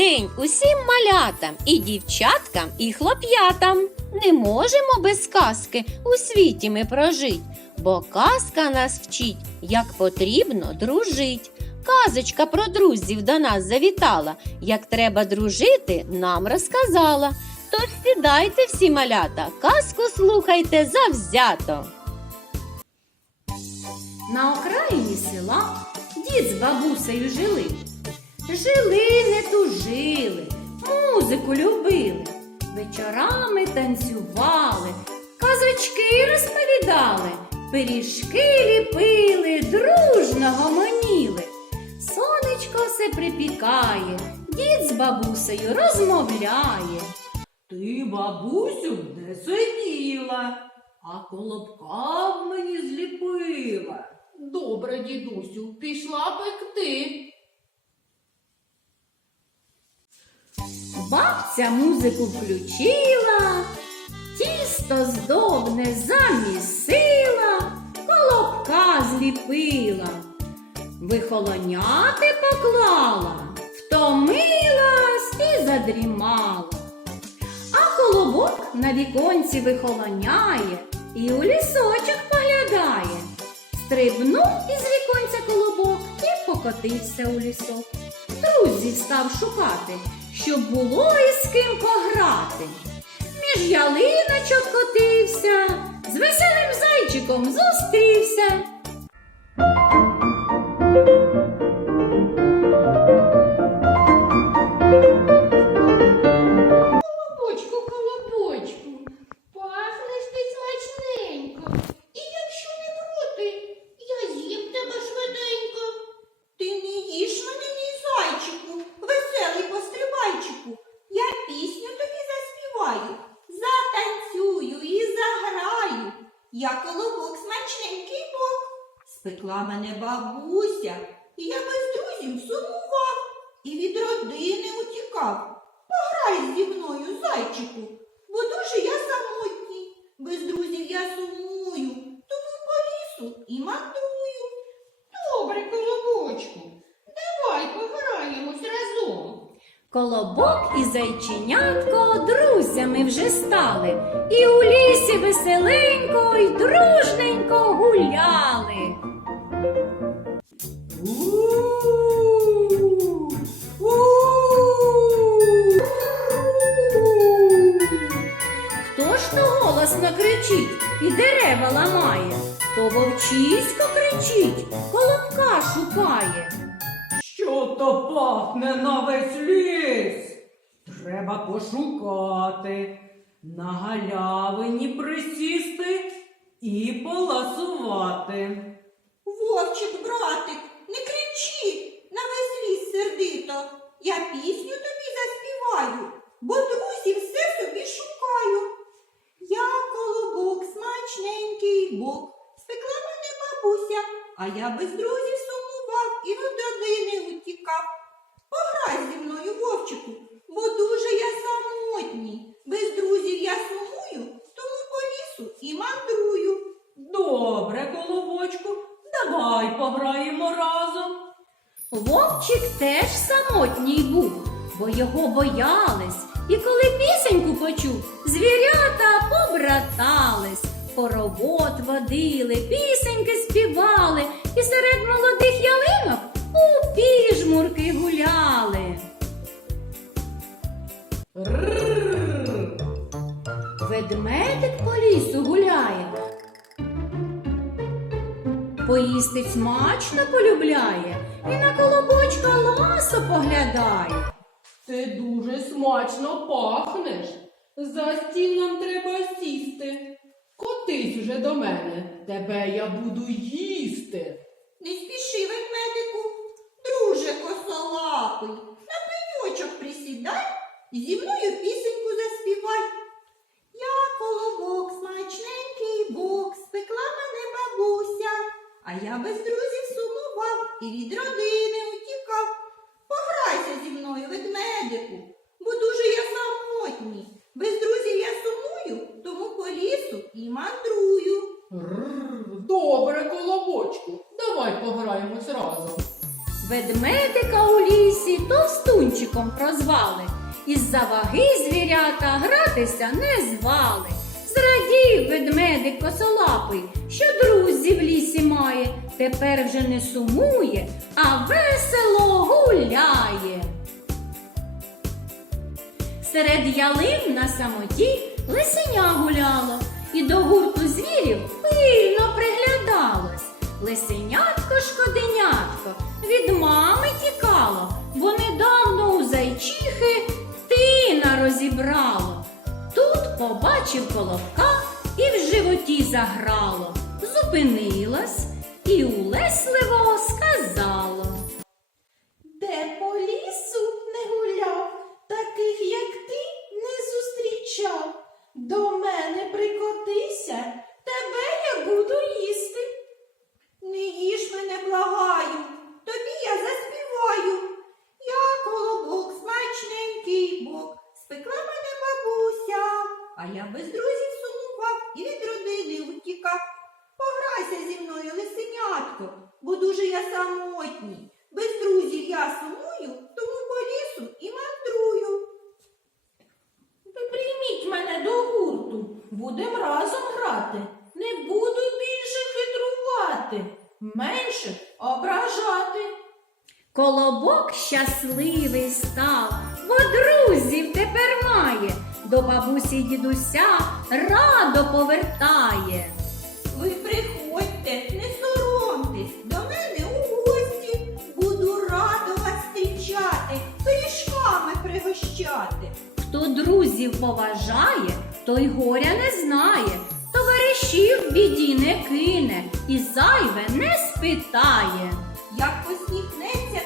день усім малятам, і дівчаткам, і хлоп'ятам. Не можемо без казки у світі ми прожить, бо казка нас вчить, як потрібно дружить. Казочка про друзів до нас завітала, як треба дружити, нам розказала. Тож сідайте всі малята, казку слухайте завзято. На окраїні села дід з бабусею жили. Жили, не тужили, музику любили, вечорами танцювали, казочки розповідали, пиріжки ліпили, дружно гомоніли. Сонечко все припікає, дід з бабусею розмовляє. Ти, бабусю, не сиділа, а колобка в мені зліпила. Добре, дідусю, пішла пекти. Бабця музику включила, тісто здобне замісила, колобка зліпила, вихолоняти поклала, втомилась і задрімала. А колобок на віконці вихолоняє і у лісочок поглядає. Стрибнув із віконця колобок і покотився у лісок. Друзів став шукати, щоб було із ким пограти. Між ялиночок котився, з веселим зайчиком зустрівся. Я колобок смачненький бок. Спекла мене бабуся, і я без друзів сумував і від родини утікав. Пограй зі мною, зайчику, бо дуже я самотній. Без друзів я сумую, тому по лісу і мандрую. Добре, колобочку, давай пограємось разом. Колобок і зайченятко друзями вже стали, і у лісі веселенько й дружненько гуляли. Хто ж то голосно кричить і дерева ламає? То вовчисько кричить, колобка шукає. Що то пахне на весь ліс? Треба пошукати, на галявині присісти і поласувати. Вовчик, братик, не кричи на весь ліс сердито. Я пісню тобі заспіваю, бо друзів все собі шукаю. Я колобок, смачненький бок, спекла мене бабуся, а я без друзів сумував і від родини утікав. Пограй зі мною, вовчику, бо дуже я самотній. Без друзів я сумую, тому по лісу і мандрую. Добре, колобочку, давай пограємо разом. Вовчик теж самотній був, бо його боялись. І коли пісеньку почув, звірята побратались, хоровод водили, пісеньки співали, і серед молодих ялинок у піжмурки гуляли. Ведмедик по лісу гуляє. Поїсти смачно полюбляє і на колобочка ласо поглядає. Ти дуже смачно пахнеш. За стіл нам треба сісти. Котись уже до мене, тебе я буду їсти. Не спіши, ведмедику, друже косолапий, на пеньочок присідай і зі мною пісеньку заспівай. Я колобок, смачненький бок, спекла мене бабуся, а я без друзів і від родини утікав. Пограйся зі мною, ведмедику, бо дуже я самотній. Без друзів я сумую, тому по лісу і мандрую. Рррр, добре, колобочку, давай пограємось разом. Ведмедика у лісі товстунчиком прозвали. Із-за ваги звірята гратися не звали. Зрадів ведмедик косолапий, що друзів в лісі має. Тепер вже не сумує, а весело гуляє. Серед ялин на самоті лисеня гуляло, і до гурту звірів пильно приглядалось. Лисенятко шкоденятко побачив колобка і в животі заграло, зупинилась і улесливо лисенятко, бо дуже я самотній. Без друзів я сумую, тому по лісу і мандрую. Ви прийміть мене до гурту, будем разом грати. Не буду більше хитрувати, менше ображати. Колобок щасливий став, бо друзів тепер має, до бабусі й дідуся радо повертає. Поважає, той горя не знає, товаришів біді не кине і зайве не спитає. Як посміхнеться